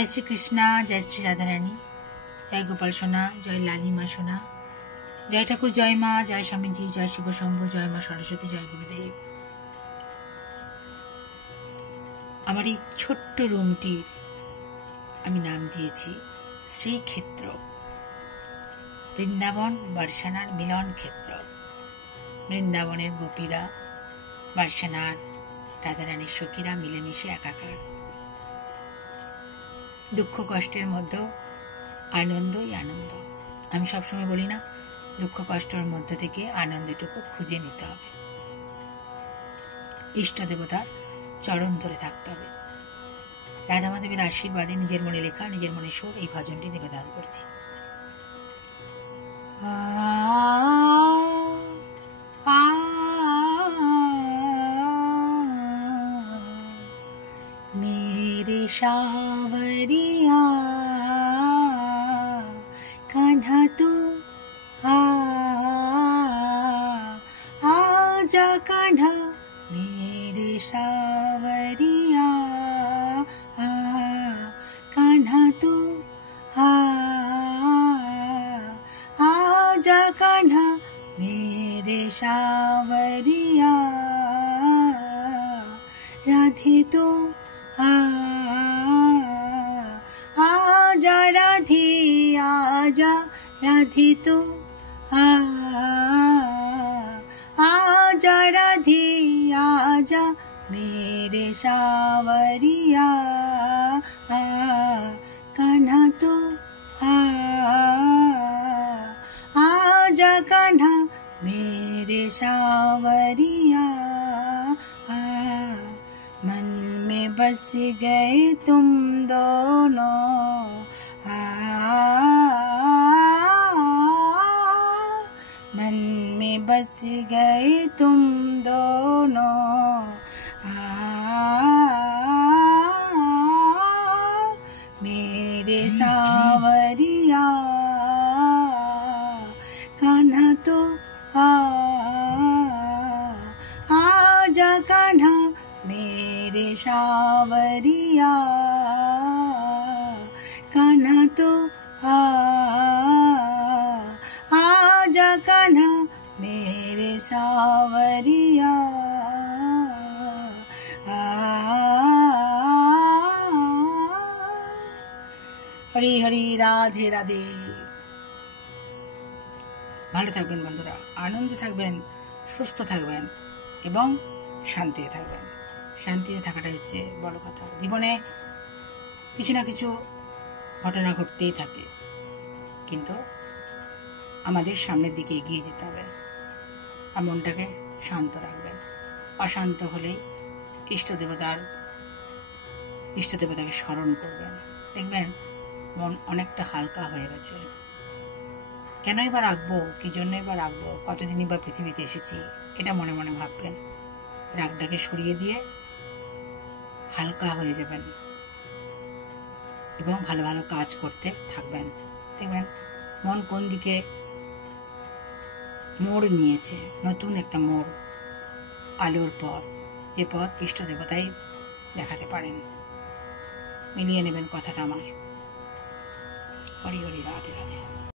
जय श्री कृष्णा, जय श्री राधा रानी, जय गोपाल सोना, जय लालिमा सोना, जय ठाकुर, जय माँ, जय स्वामीजी, जय शिव शंभु, जय माँ सरस्वती, जय गुरुदेव। আমার এই ছোট্ট রুমটির আমি নাম দিয়েছি শ্রীক্ষেত্র। বৃন্দাবন বর্ষানার মিলন ক্ষেত্র। বৃন্দাবনের গোপীরা, বর্ষানার রাধারানীর সখীরা মিলেমিশে একাকার। দুঃখ কষ্টের মধ্যেও আনন্দই আনন্দ। আমি সবসময় বলি না, দুঃখ কষ্টের মধ্য থেকে আনন্দটুকু খুঁজে নিতে হবে। ইষ্ট দেবতার চরণ ধরে থাকতে হবে। রাধা মাধবের আশীর্বাদে নিজের মনে লেখা, নিজের মনে সুর এই ভজনটি নিবেদন করছি। मेरे सावरिया कान्हा तू आजा कान्हा, मेरे सावरिया कान्हा तू आजा कान्हा, मेरे सावरिया राधे तो आजा राधे, आजा राधे तो आजा राधे, आजा मेरे सावरिया कान्हा तो आजा कान्हा, मेरे सावरिया। मन में बस गए तुम दोनों, मन में बस गए तुम दोनों, मेरे सावरिया कान्हा तो आजा कान्हा, मेरे सावरिया कान्हा तो आजा कान्हा, मेरे सावरिया। हरि हरि, राधे राधे। ভালো থাকবেন বন্ধুরা, আনন্দে থাকবেন, সুস্থ থাকবেন এবং শান্তিতে থাকবেন। শান্তিতে থাকাটাই হচ্ছে বড় কথা। জীবনে কিছু না কিছু ঘটনা ঘটতেই থাকে, কিন্তু আমাদের সামনের দিকে এগিয়ে যেতে হবে আর মনটাকে শান্ত রাখবেন। অশান্ত হলেই ইষ্টদেবতাকে স্মরণ করবেন, দেখবেন মন অনেকটা হালকা হয়ে গেছে। কেনই বা রাখবো, কি জন্যই বা রাখবো, কতদিনই বা পৃথিবীতে এসেছি, এটা মনে মনে ভাববেন। রাগটাকে সরিয়ে দিয়ে হালকা হয়ে যাবেন এবং ভালো ভালো কাজ করতে থাকবেন। দেখবেন মন কোন দিকে মোড় নিয়েছে, নতুন একটা মোড়, আলোর পথ, যে পথ ইষ্ট দেবতাই দেখাতে পারেন। মিলিয়ে নেবেন কথাটা আমার। হরি হরি, রাধে রাধে।